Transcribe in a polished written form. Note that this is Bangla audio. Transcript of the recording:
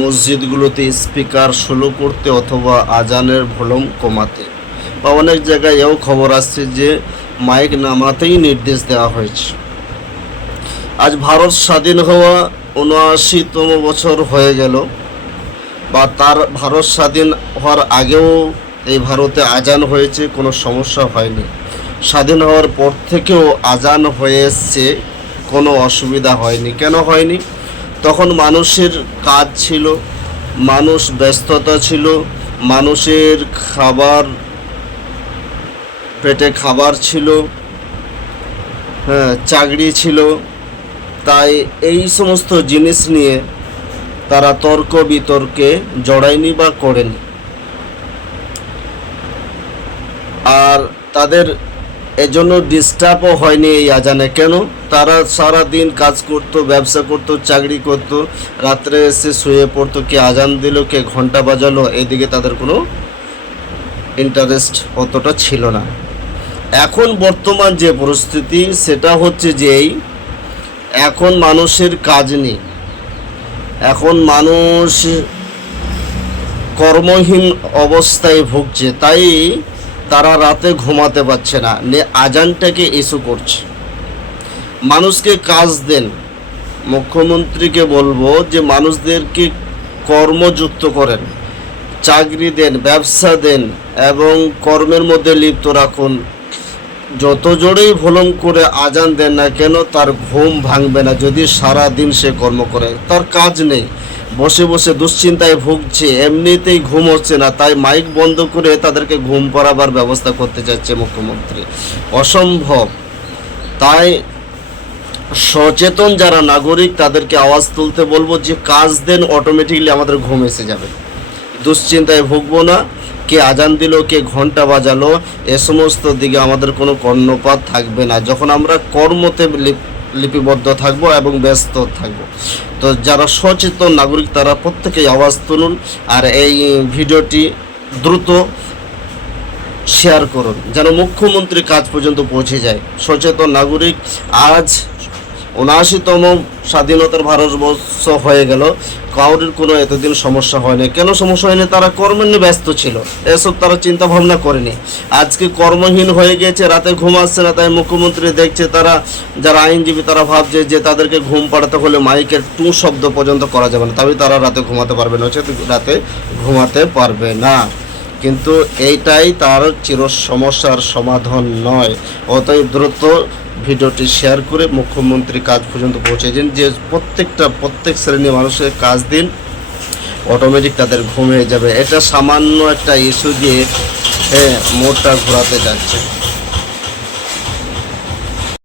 মসজিদগুলোতে স্পিকার স্লো করতে অথবা আজানের ভলিউম কমাতে, বা অনেক জায়গায় এও খবর আসছে যে মাইক নামাতেই নির্দেশ দেওয়া হয়েছে। আজ ভারত স্বাধীন হওয়া ৭৯তম বছর হয়ে গেল, বা তার ভারত স্বাধীন হওয়ার আগেও এই ভারতে আজান হয়েছে, কোনো সমস্যা হয়নি। স্বাধীন হওয়ার পর থেকেও আজান হয়ে এসছে, কোনো অসুবিধা হয়নি। কেন হয়নি? তখন মানুষের কাজ ছিল, মানুষ ব্যস্ততা ছিল, মানুষের পেটে খাবার ছিল, হ্যাঁ, চাকরি ছিল। তাই এই সমস্ত জিনিস নিয়ে তারা তর্ক বিতর্কে জড়ায়নি বা করেনি। আর তাদের এজন্য ডিস্টার্বও হয়নি এই আজানে। কেন? তারা সারা দিন কাজ করতো, ব্যবসা করতো, চাকরি করতো, রাত্রে এসে শুয়ে পড়তো। কে আজান দিল, কে ঘন্টা বাজালো, এদিকে তাদের কোনো ইন্টারেস্ট অতটা ছিল না। এখন বর্তমান যে পরিস্থিতি সেটা হচ্ছে যে এখন মানুষের কাজ নেই, এখন মানুষ কর্মহীন অবস্থায় ভুগছে, তাই তারা রাতে ঘুমাতে পারছে না, আজানটাকে ইস্যু করছে। মানুষকে কাজ দেন। মুখ্যমন্ত্রীকে বলবো যে মানুষদেরকে কর্মযুক্ত করেন, চাকরি দেন, ব্যবসা দেন এবং কর্মের মধ্যে লিপ্ত রাখুন। যত জোরেই ভলুম করে আজান দেন না কেন, তার ঘুম ভাঙবে না যদি সারা দিন সে কর্ম করে। তার কাজ নেই, বসে বসে দুশ্চিন্তায় ভুগছে, এমনিতেই ঘুম হচ্ছে না, তাই মাইক বন্ধ করে তাদেরকে ঘুম পাড়াবার ব্যবস্থা করতে চাচ্ছে মুখ্যমন্ত্রী। অসম্ভব। তাই সচেতন যারা নাগরিক তাদেরকে আওয়াজ তুলতে বলবো যে কাজ দেন, অটোমেটিকলি আমাদের ঘুম এসে যাবে, দুশ্চিন্তায় ভুগবো না। কে আজান দিল, কে ঘন্টা বাজালো, এ সমস্ত দিকে আমাদের কোনো কর্ণপাত থাকবে না, যখন আমরা কর্মতে লিপিবদ্ধ থাকবো এবং ব্যস্ত থাকবো। তো যারা সচেতন নাগরিক তারা প্রত্যেকেই আওয়াজ তুলুন, আর এই ভিডিওটি দ্রুত শেয়ার করুন যেন মুখ্যমন্ত্রীর কাজ পর্যন্ত পৌঁছে যায়। সচেতন নাগরিক, আজ ৭৯তম স্বাধীনতার ভারতবর্ষ হয়ে গেল, কাউরির কোনো এতদিন সমস্যা হয়নি। কেন সমস্যা হয়নি? তারা কর্মে নিয়ে ব্যস্ত ছিল, এসব তারা চিন্তা ভাবনা করেনি। আজকে কর্মহীন হয়ে গিয়েছে, রাতে ঘুম আসছে না, তাই মুখ্যমন্ত্রী দেখছে তারা যারা আইনজীবী তারা ভাবছে যে তাদেরকে ঘুম পাড়াতে হলে মাইকের টু শব্দ পর্যন্ত করা যাবে না, তবে তারা রাতে ঘুমাতে পারবে না, রাতে ঘুমাতে পারবে না। কিন্তু এইটাই তার চির সমস্যার সমাধান নয়। অতএব দ্রুত ভিডিওটি শেয়ার করে মুখ্যমন্ত্রী কাজ পর্যন্ত পৌঁছে দিন, যে প্রত্যেক শ্রেণীর মানুষের কাজ দিন, অটোমেটিক তাদের ঘুম হয়ে যাবে। এটা সামান্য একটা ইস্যু দিয়ে মোড়টা ঘোরাতে যাচ্ছে।